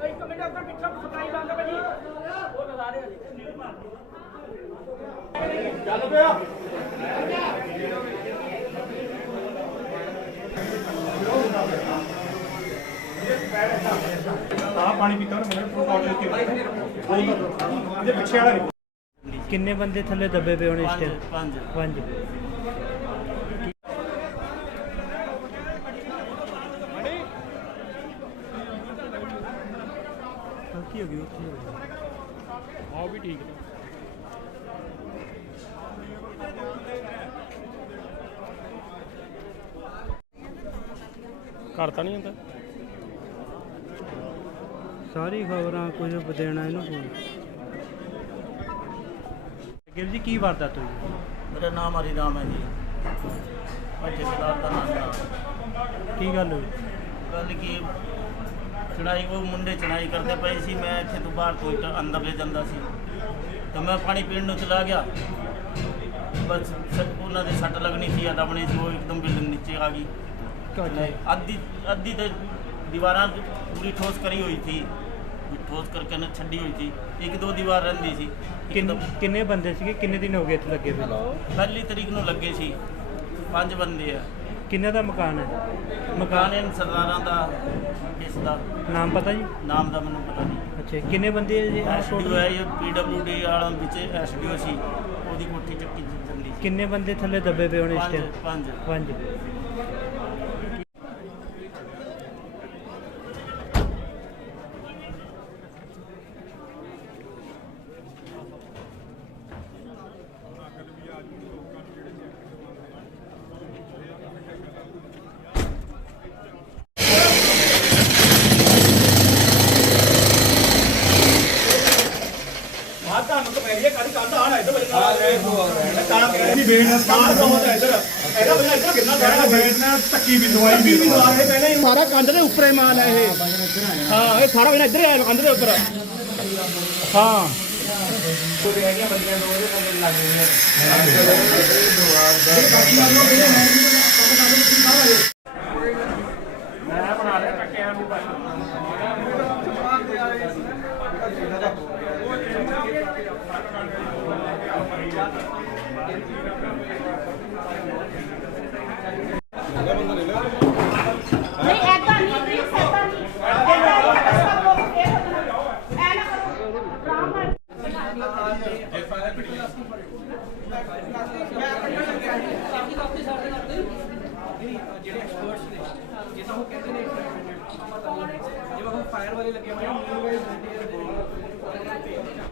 ਇੱਕ ਮਿੰਟ ਆ ਪਾਣੀ ਪੀਤਾ ਨਾ ਮੇਰੇ ਫੁੱਲ ਕਾਟ ਦਿੱਤੀ ਇਹਦੇ ਪਿੱਛੇ ਵਾਲਾ ਨਹੀਂ। ਕਿੰਨੇ ਬੰਦੇ ਥੱਲੇ ਦੱਬੇ ਪਏ ਹੋਣੇ ਇਸ ਟਾਈਮ ਪੰਜ। ਪੰਜ। ਕੀ ਹੋ ਗਈ? ਉੱਥੇ ਆ ਵੀ ਠੀਕ ਨੇ। ਘਰ ਤਾਂ ਨਹੀਂ ਹੁੰਦਾ? ਸਾਰੀ ਖਬਰਾਂ ਕੁਝ ਦੇਣਾ ਇਹਨੂੰ ਫੋਨ ਗਿਰ ਜੀ ਕੀ ਵਾਰਦਾਤ ਹੋਈ ਮੇਰਾ ਨਾਮ ਹਰੀਰਾਮ ਹੈ ਜੀ। ਮੈਂ ਠੇਕੇਦਾਰ ਦਾ ਨਾਮ ਦਾ ਕੀ ਗੱਲ ਹੋਈ? ਗੱਲ ਕੀ ਚੜਾਈ ਉਹ ਮੁੰਡੇ ਚੜਾਈ ਕਰਦੇ ਪਏ ਸੀ। ਮੈਂ ਇੱਥੇ ਤੋਂ ਬਾਹਰ ਤੋਂ ਇੱਟ ਅੰਦਰ ਲੈ ਜਾਂਦਾ ਸੀ। ਤੇ ਮੈਂ ਪਾਣੀ ਪੀਣ ਨੂੰ ਚਲਾ ਗਿਆ। ਬਸ ਸ- ਉਹਨਾਂ ਦੇ ਸੱਟ ਲੱਗਣੀ ਸੀ ਆਪਣੀ ਸੀ ਉਹ ਇੱਕਦਮ ਬਿਲਡਿੰਗ ਨੀਚੇ ਆ ਗਈ। ਅੱਧੀ ਅੱਧੀ ਤੇ ਦੀਵਾਰਾਂ ਪੂਰੀ ਠੋਸ ਕਰੀ ਹੋਈ ਸੀ। ਠੋਸ ਕਰਕੇ ਨਾ ਛੱਡੀ ਹੋਈ ਸੀ। ਇੱਕ ਦੋ ਦੀਵਾਰ ਰਹਿੰਦੀ ਸੀ। ਕਿੰਨੇ ਕਿੰਨੇ ਬੰਦੇ ਸੀਗੇ? ਕਿੰਨੇ ਦਿਨ ਹੋ ਗਏ ਇੱਥੇ ਲੱਗੇ ਪਏ ਪਹਿਲੀ ਤਰੀਕ ਨੂੰ ਲੱਗੇ ਸੀ। ਪੰਜ ਬੰਦੇ ਆ। ਕਿੰਨੇ ਦਾ ਮਕਾਨ ਹੈ? ਮਕਾਨ ਇਹਨਾਂ ਸਰਦਾਰਾਂ ਦਾ ਇਸ ਦਾ। ਨਾਮ ਪਤਾ ਜੀ? ਨਾਮ ਦਾ ਮੈਨੂੰ ਪਤਾ ਨਹੀਂ। ਅੱਛਾ ਕਿੰਨੇ ਬੰਦੇ ਹੈ ਜੀ? ਐਸਡੀਓ ਹੈ ਇਹ ਪੀਡਬਲਯੂਡੀ ਵਾਲਾ ਵਿੱਚ ਐਸਡੀਓ ਸੀ। ਉਹਦੀ ਕੋਠੀ ਚੱਕੀ ਜਾਂਦੀ ਸੀ। ਕਿੰਨੇ ਬੰਦੇ ਥੱਲੇ ਦੱਬੇ ਪਏ ਹੋਣੇ ਇਸ ਪੰਜ ਟਾਈਮ ਪੰਜ। ਪੰਜ। ਆ ਤੁਹਾਨੂੰ ਤਾਂ ਪੈਰੀਏ ਕੱਲ ਕੱਲ ਆਣਾ ਇੱਧਰ ਬਜਣਾ ਆ ਵੇਖੋ ਤਾਂ ਕਹਿੰਦੀ ਬੇਨ ਸਟਾਰ ਬਹੁਤ ਹੈ ਇੱਧਰ ਇਹਦਾ ਬਜਣਾ ਇੱਧਰ ਕਿੰਨਾ ਬੇਨ ਨਾਲ ਧੱਕੀ ਵੀ ਦਵਾਈ ਵੀ ਦਵਾ ਕੇ ਪਹਿਲੇ ਹੀ। ਸਾਰਾ ਕੰਧ ਦੇ ਉੱਪਰੇ ਮਾਲ ਹੈ ਇਹ। ਹਾਂ ਇਹ ਸਾਰਾ ਬਜਣਾ ਇੱਧਰ ਆਇਆ ਕੰਧ ਦੇ ਉੱਪਰ। ਹਾਂ। ਨਹੀਂ ਜੇ ਤਾਂ ਉਹ ਕਹਿੰਦੇ ਨੇ ਜਿਵੇਂ